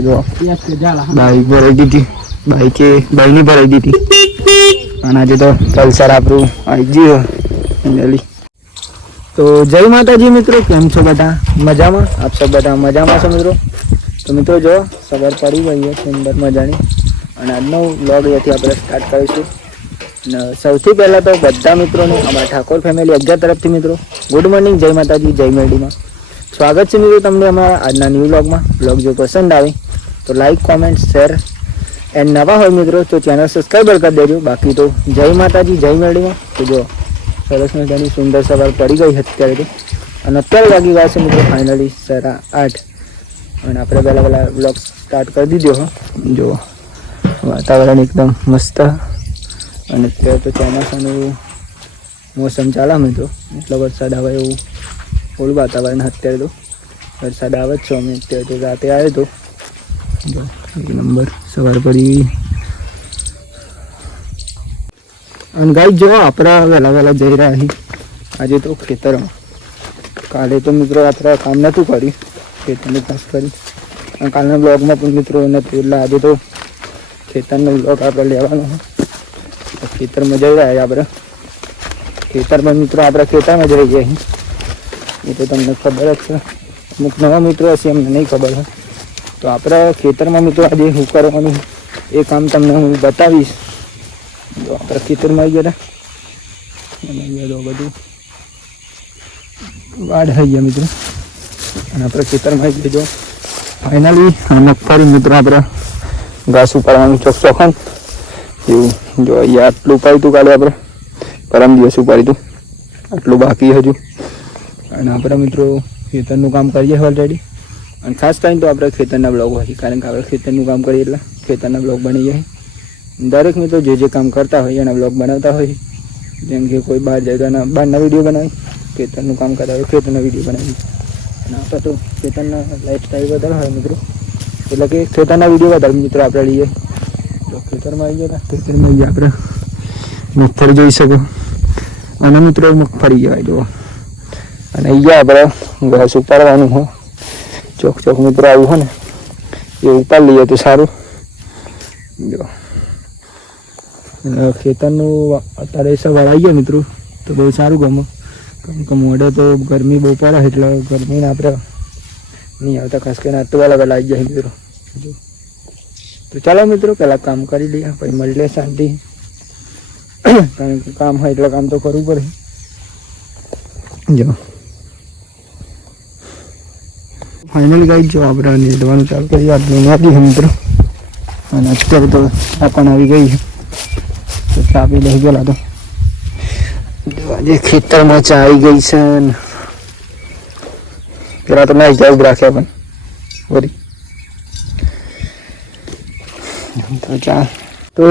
જો બાઈક ભરાઈ દીધી, બાઈકની ભરાઈ દીધી. અને આજે તો પલ્સર આપણું આવી ગયું ફાઇનલી. તો જય માતાજી મિત્રો, કેમ છો બધા? મજામાં? આપ સબ બધા મજામાં છો મિત્રો? તો મિત્રો જો સવાર પડી ગઈ છે સુંદર મજાની, અને આજનો વ્લોગ અહીંયાથી આપણે સ્ટાર્ટ કરીશું. અને સૌથી પહેલાં તો બધા મિત્રોને અમારા ઠાકોર ફેમિલી 11 તરફથી મિત્રો ગુડ મોર્નિંગ, જય માતાજી, જય મેરડીમાં સ્વાગત છે મિત્રો તમને અમારા આજના ન્યૂ વ્લોગમાં. વ્લોગ જો પસંદ આવે તો લાઈક, કોમેન્ટ, શેર એન્ડ નવા હોય મિત્રો તો ચેનલ સબસ્ક્રાઈબર કરી દેજો. બાકી તો જય માતાજી, જય મેરડીમાં. તો જો સરસ મજાની સુંદર સવાર પડી ગઈ અત્યારે તો, અને અત્યારે વાગી ગયા છે મિત્રો ફાઇનલી 8:30. અને આપણે પહેલાં વ્લોગ સ્ટાર્ટ કરી દીધો. જો વાતાવરણ એકદમ મસ્ત, અને અત્યારે તો ચોમાસાનું મોસમ ચાલે મિત્રો, એટલે વરસાદ આવે એવું થોડું વાતાવરણ. અત્યારે તો વરસાદ આવે જ છે. અમે અત્યારે તો રાતે આવ્યો તો જો એક નંબર સવાર પડી. અને ગાઈ જો આપણા વહેલા જઈ રહ્યા છીએ આજે તો ખેતરમાં. કાલે તો મિત્રો આપણે કામ નહોતું કર્યું, ખેતરની ખાસ કરી, અને કાલના બ્લોગમાં પણ મિત્રો નથી. એટલે આજે તો ખેતરનો બ્લોગ આપણે લેવાનો હોય. ખેતરમાં જઈ રહ્યા આપણે. ખેતરમાં મિત્રો આપણે ખેતરમાં જ રહીએ છીએ, એ તો તમને ખબર જ છે. અમુક નવા મિત્રો હશે એમને નહીં ખબર હોય. તો આપણે ખેતરમાં મિત્રો આજે શું કરવાનું એ કામ તમને હું બતાવીશ. જો આપણે ખેતરમાં આવી ગયા અને અહીંયા બધું વાડ થઈ ગયા મિત્રો, અને આપણે ખેતરમાં આવી ગયા. જો ફાઇનલી મગફળી મિત્રો આપણે ઘાસ ઉપાડવાનું ચોખન એવું. જો અહીંયા આટલું ઉપાડ્યું હતું કાલે, આપણે પરમ દિવસ ઉપાડ્યું હતું, આટલું બાકી હજુ. અને આપણે મિત્રો ખેતરનું કામ કરીએ ઓલરેડી, અને ખાસ કરીને તો આપણે ખેતરના બ્લોગ હોય, કારણ કે આપણે ખેતરનું કામ કરીએ એટલે ખેતરના બ્લોગ બની જાય. દરેક મિત્રો જે કામ કરતા હોય એના બ્લોગ બનાવતા હોય. જેમ કે કોઈ બહાર જાય તો એના બહારના વિડીયો બનાવી, ખેતરનું કામ કરતા હોય ખેતરના વિડીયો બનાવી. અને આપણે તો ખેતરના લાઈફસ્ટાઈલ વધારે હોય મિત્રો, એટલે કે ખેતરના વિડીયો વધારે મિત્રો આપણે લઈએ. તો ખેતરમાં આવી ગયા, ખેતરમાં આવી આપણે મગફળી જોઈ શકો. અને મિત્રો મગફળી કહેવાય જુઓ. અને અહીંયા આપણે ઘાસ ઉપાડવાનું હોય, ચોક મિત્રો આવ્યું હોય ને એ ઉપાડી લઈએ તો સારું. જો ખેતરનું અત્યારે સવાર આવી ગયા મિત્રો તો બહુ સારું ગમે, કારણ કે મોડે તો ગરમી બહુ પડે, એટલે ગરમીને આપણે નહીં આવતા. ખાસ કરીને આજ તો વહેલા આવી જાય મિત્રો. જો તો ચાલો મિત્રો પહેલાં કામ કરી લઈએ, પછી મળી લે શાંતિ, કારણ કે કામ હોય એટલે કામ તો કરવું પડે. જો ફાઇનલી ગાઈ જો આપણે નીંદવાનું ચાલુ કરીએ. આટલું નહોતી મિત્રો, અને અત્યારે તો ચા પણ આવી ગઈ છે, તો ચા પી લઈ ગયેલા. તો આજે ખેતરમાં ચા આવી ગઈ છે ને પેલા તો મેં જવું રાખ્યા પણ વળી તો ચા. તો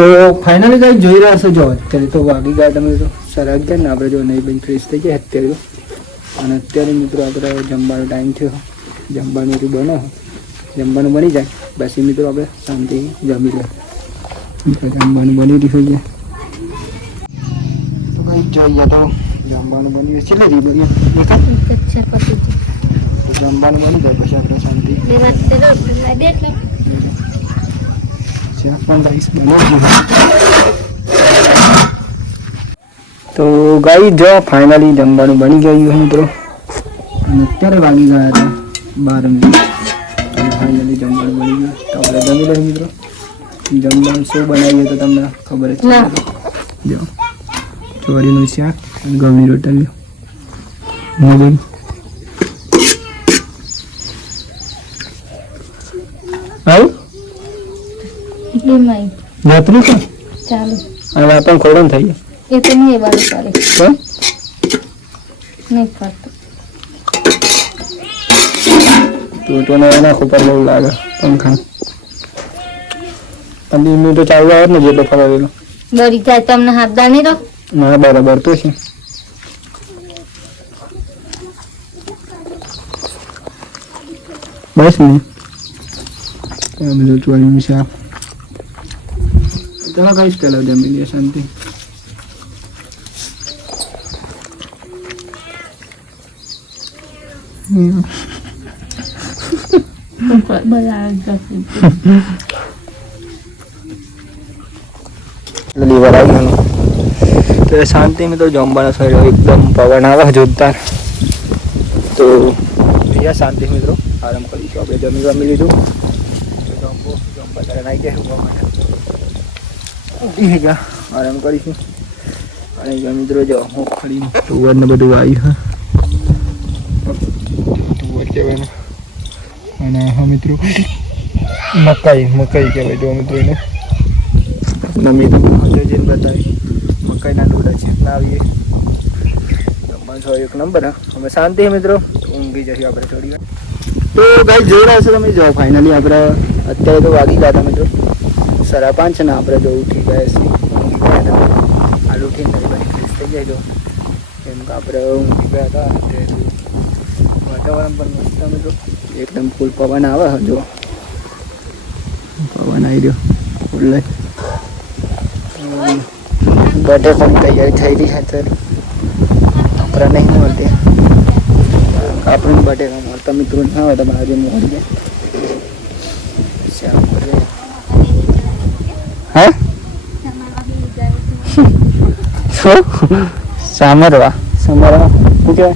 ફાઇનલી ગાઈ જોઈ રહ્યા છો. જો અત્યારે તો વાગી ગયા તમે તો 11:30 ને આપણે જો નહીં બની ફ્રેશ થઈ ગયા અત્યારે તો. અને અત્યારે મિત્રો આપણે જમવાનો ટાઈમ થયો, જમવાનું એટલું બનો, જમવાનું બની જાય પછી મિત્રો આપણે શાંતિ જમી લે. જમવાનું બની રહ્યું છે તો કંઈ જોઈએ તો જમવાનું બની છે ને બની તો જમવાનું બની જાય પછી આપણે શાંતિ તો ગાઈ જો ફાઇનલી જમવાનું બની ગયું મિત્રો, અને અત્યારે વાગી ગયા હતા 12 મિનિટ. ફાઇનલી જમવાનું બની ગયું તો આપણે જમી લઈએ મિત્રો. જમવાનું શું બનાવીએ તો તમને ખબર જ છે. જો ચોરીનું શાક, ઘઉંની રોટલી, મગન. આવું રાત્રિ છે ચાલો, અને આપણને ખોડન થઈ જાય એ તો નહીં બારું કરે નહીં કરતો તો એના ઉપર બહુ લાગે પંખા. તમે તો ચાલુ આવે ને જેટલો ફરાવેલો બળી જાય તમને હાથ દાણી રહો. ના બરાબર તો છે. બસ ને બધું ચોરીનું શાક. ચાલો કહીશ પેલા જમી લે શાંતિ. લીવર આવી ગયું તો શાંતિ में तो જમવાનો થયો એકદમ પવન આવે જોરદાર તો અહીંયા શાંતિ મિત્રો આરામ કરીશું આપણે જમી લીધું જમવા ત્યારે નાઈ ગયા ઉભા માટે ગયા આરામ કરીશું અને મિત્રો જો મગફળી તુવર ને બધું આવ્યું તુવર કહેવાય અને હા મિત્રો મકાઈ કહેવાય જો મિત્રો એને મમ્મી તો જઈને બતાવી મકાઈના ડોડા છે લાવીએ એક નંબર હા અમે શાંતિ મિત્રો ઊંઘી જઈએ આપણે થોડી વાર તો ગાઈ જોઈ રહ્યા છો તમે જો ફાઇનલી આપણે અત્યારે તો વાગી ગયા હતા મિત્રો 5:30 ને આપણે જો ઉઠી ગયા છીએ ઊંઘી ગયા હતા હાલ ઉઠીને બધી ફ્રેશ થઈ જાય જો કેમ કે આપણે ઊંઘી ગયા હતા તે વાતાવરણ પણ મસ્ત મિત્રો એકદમ ફૂલ પવન આવે જો પવન આવી રહ્યો ફૂલ બટેકા તૈયારી થઈ રહી છે અત્યારે આપણે નહીં મળતી આપણે બટેકા મળતા મિત્રો ના હોય તો આજે મળી જાય હા સામરવા શું કહેવાય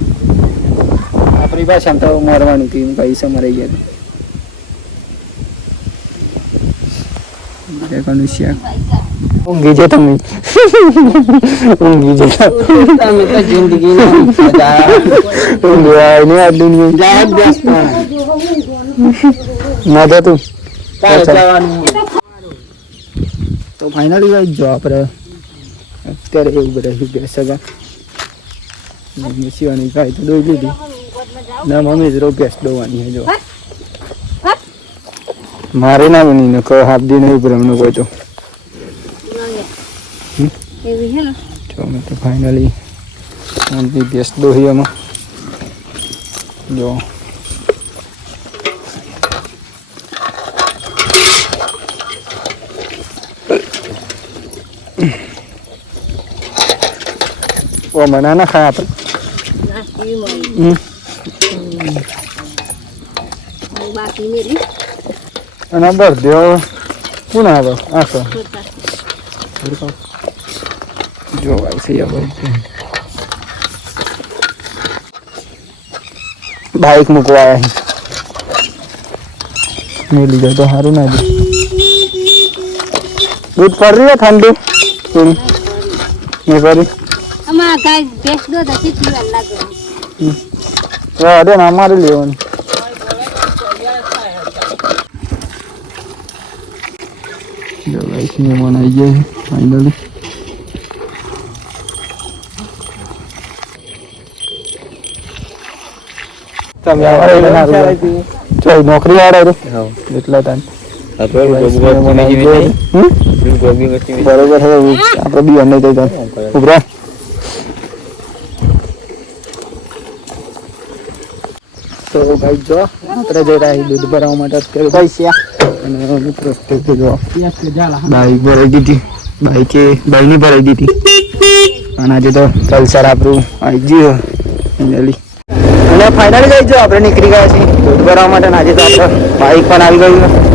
આપણી ભાષામાં તો મરવાનું હતું કઈ સમરાઈ ગયા બટેકાનું શાક ઊંઘી જો તમે ઊંઘી જો તમે તો જિંદગી ઊંઘવા નહીં આ દુનિયા ના જો તું તો ફાઇનલી ભાઈ જો આપણે અત્યારે એવું બધા બેસગા શિવાની ગાય તો દોઈ લીધી ના મમ્મી જ રોપ્યાસ દોવાની છે જો મારે ના બની ને કહો હાફ દી નહીં ભરમનું કોઈ તો જો મેં તો ફાઇનલી ઓનલી ગેસ દોહી એમાં જો ઓ મના ના ખાય આપણે અને બર દેવ કોણ આવે આખો જો બાઈક મૂકવા આવ્યા મેલી જાય તો સારું ના દૂધ પડી રહ્યો ઠંડુ થોડી નહીં પડી અરે ના અમારે લેવાનું જો ગાઈસ મહેમાન આવી ગયા છે ફાઇનલી તમે આવો નોકરી વાળા એટલા ટાઈમ બરોબર હવે આપણે બી અમને કઈ ઉભરા તો ભાઈ જો આપણે જઈ રહ્યા દૂધ ભરાવવા માટે અત્યારે પૈસા અને મિત્રો જો બાઈક ભરાઈ દીધી બાઈકની ભરાઈ દીધી અને આજે તો કલસર આપણું આવી ગયું ફાઇનલી અને ફાઇનલી ગઈ જો આપણે નીકળી ગયા છીએ દૂધ ભરાવવા માટે આજે તો આપણે બાઈક પણ આવી ગયું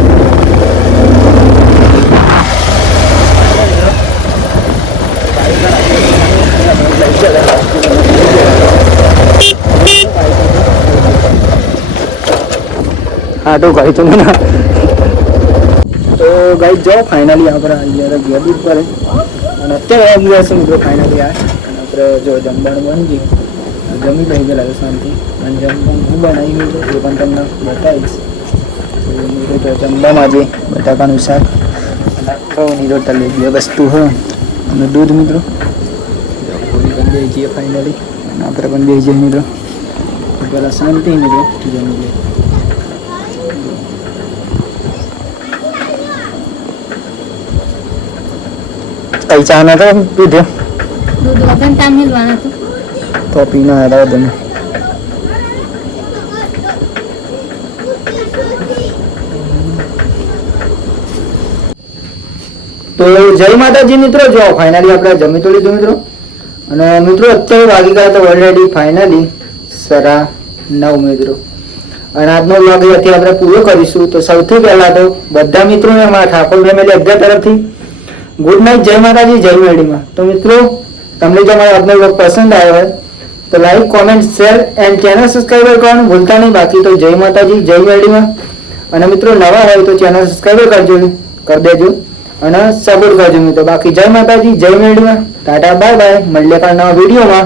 हाँ तो गाई तुम ना तो गाई जाओ फाइनली આપણે અહીંયા ગયા દૂધ પર અને અત્યારે આવી ગયા છે મિત્રો ફાઇનલી આ અને આપણે જો જમવાનું બની ગયું જમી લઈ ગયેલા શાંતિ અને જમવાનું હું બનાવી ગયું એ પણ તમને બતાવીશ તો જમવામાં જે બટાકાનું શાક ઘઉંની રોટલી બે વસ્તુ હોય અને દૂધ મિત્રો પૂરી પણ બે જઈએ ફાઇનલી અને આપણે પણ બે જઈએ મિત્રો પહેલાં શાંતિ મિત્રો જમી લઈએ કઈ ચા ના તો પીધો દૂધ વગર તા મિલવાના તો પીના હતા તમે તો જય માતાજી મિત્રો જો ફાઇનલી આપણે જમી તો લીધું મિત્રો અને મિત્રો અત્યારે વાગી ગયા તો ઓલરેડી ફાઇનલી 9:30 મિત્રો અને આજનો વ્લોગ અહીંયાથી આપણે પૂરો કરીશું. તો સૌથી પહેલા તો બધા મિત્રોને અમારા ઠાકોર ફેમિલી અગ્ગા તરફથી ગુડ નાઇટ, જય માતાજી, જય મેડીમાં. તો મિત્રો તમને જો અમારો આજનો વ્લોગ પસંદ આવ્યો હોય તો like, comment, share and channel subscriber કરવાનું ભૂલતા નહીં. બાકી તો જય માતાજી, જય મેડીમાં. અને મિત્રો નવા હોય તો ચેનલ સબસ્ક્રાઈબર કરી દેજો અને સપોર્ટ કરજો મિત્રો. બાકી જય માતાજી, જય મેડીમાં. Tata, bye bye. મળીએ કાલ નવા વિડીયોમાં.